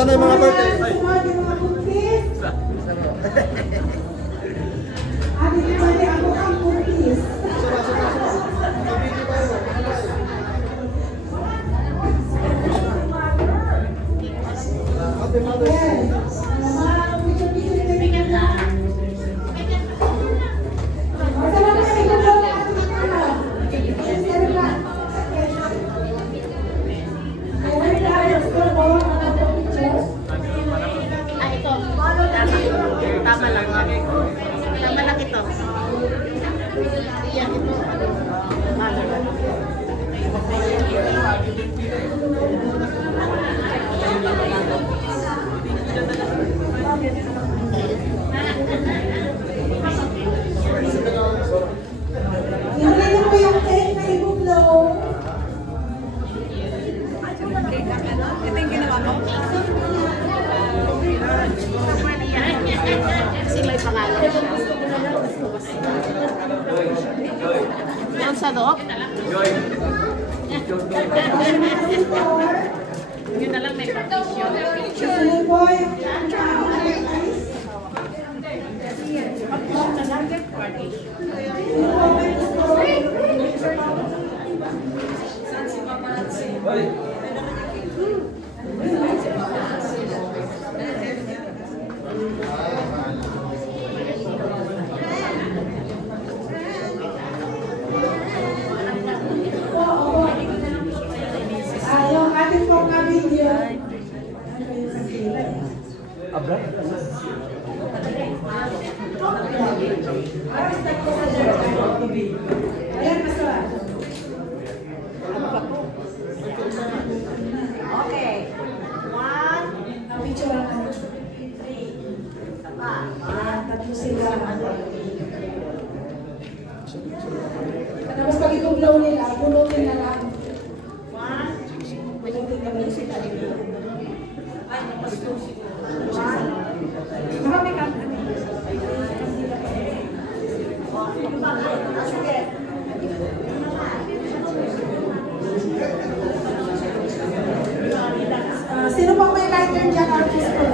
Nasaan na yung mga birthday? Ay. Mga cookies. Ate, di ba ako ang cookies? Tama lang. Tama lang ito. Yan ito. Hindi ko yung cake na ibuglaw. Ito yung ginawa ko. Kasi may pangalan siya. Meron sa loob? Yun na lang may partition. Tuloy boy. Yung ating pong video. Abra? Ayan, masarap. Okay. One. Picture lang. Tatlo sila. Tapos pag ituglaw nila, punutin na lang. One. Punutin na lang sila. Ay, napasto siguro. Marami ka. Sige. Sino pang may lighter dyan? Artist ko.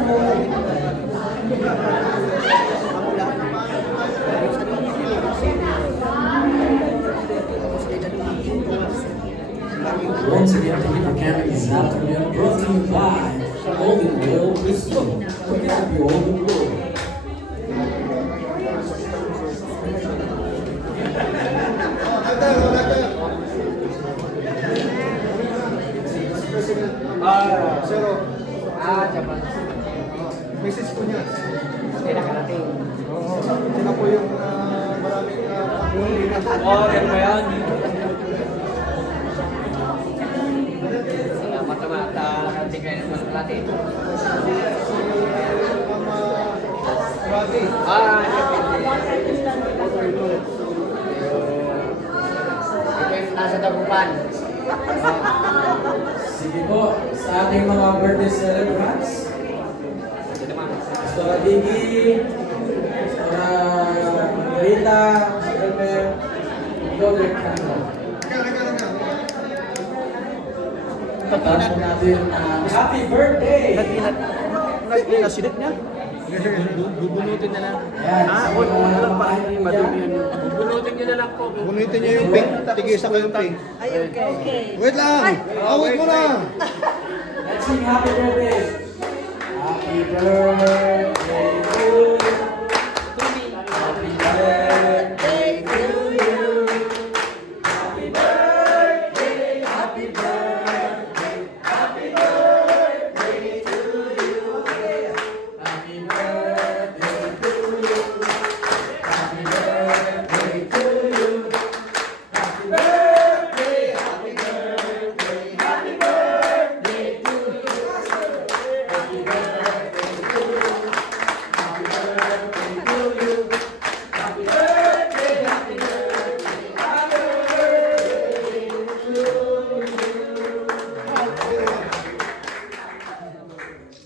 Once again, thank you for carrying this afternoon. Brought to you by Golden Wheel Whistle. We can have you all the glory. Zero. Japan. Message po niya. Hindi nakarating. Oo. Sila po yung maraming Yan ba yan? Salamat naman at nakarating kayo naman natin. Rabi. Nasa Dagupan. Sige po, sa ating mga birthday celebrants. Sa Radigi, sa Rita, sa Elmer, Golden Candle. Tapos natin ang happy birthday! Nasidit niya? Bubunutin na lang. Ayan, Wala lang pa. madumi yan. Bubunutin nyo na lang po. Bunitin niyo yung pink. Tigisa ko yung pink. Ay, okay. Wait lang! Awit mo na! Let's sing happy birthday! Happy birthday to you! Happy birthday to you! Happy birthday, happy birthday, happy birthday to you! Happy birthday to you! Happy birthday to you! Happy birthday, happy birthday, happy birthday to you! Happy birthday to you! Happy birthday to you! Happy birthday, happy birthday, happy birthday to you!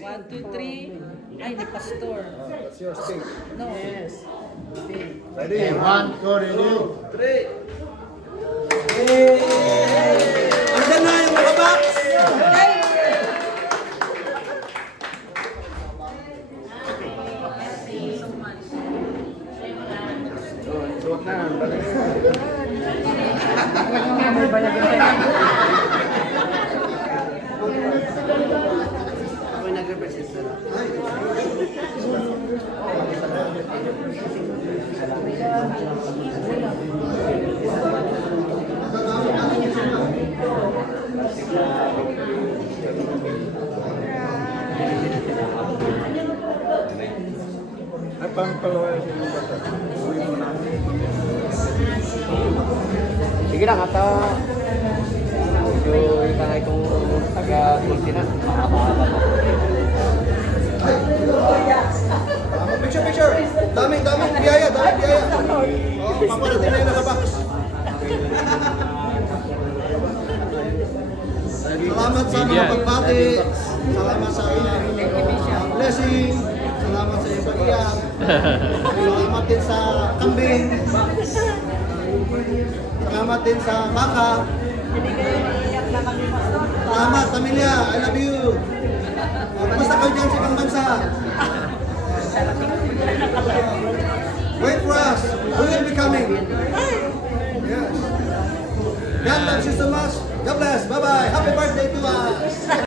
1, 2, 3. Ay, ni Pastor. That's yours, pink. No. Yes. Ready? 1, 2, ready? 3. Andyan na yung mga box! Malungkot na. Ako'y nag-represent sa Ay, paano pala yung bata? Uwi mo na. Sige lang, at medyo ikangay kong taga-kulti na. Mahaba-haba pa. Picture, picture! Daming biyaya, daming biyaya! Oo, paparating na yun sa box. Salamat sa mga pagbati, salamat sa blessing, salamat sa iyong pag-iyak, salamat din sa kambing, salamat din sa baka, salamat pamilya, I love you. Basta kayo dyan sa ibang bansa.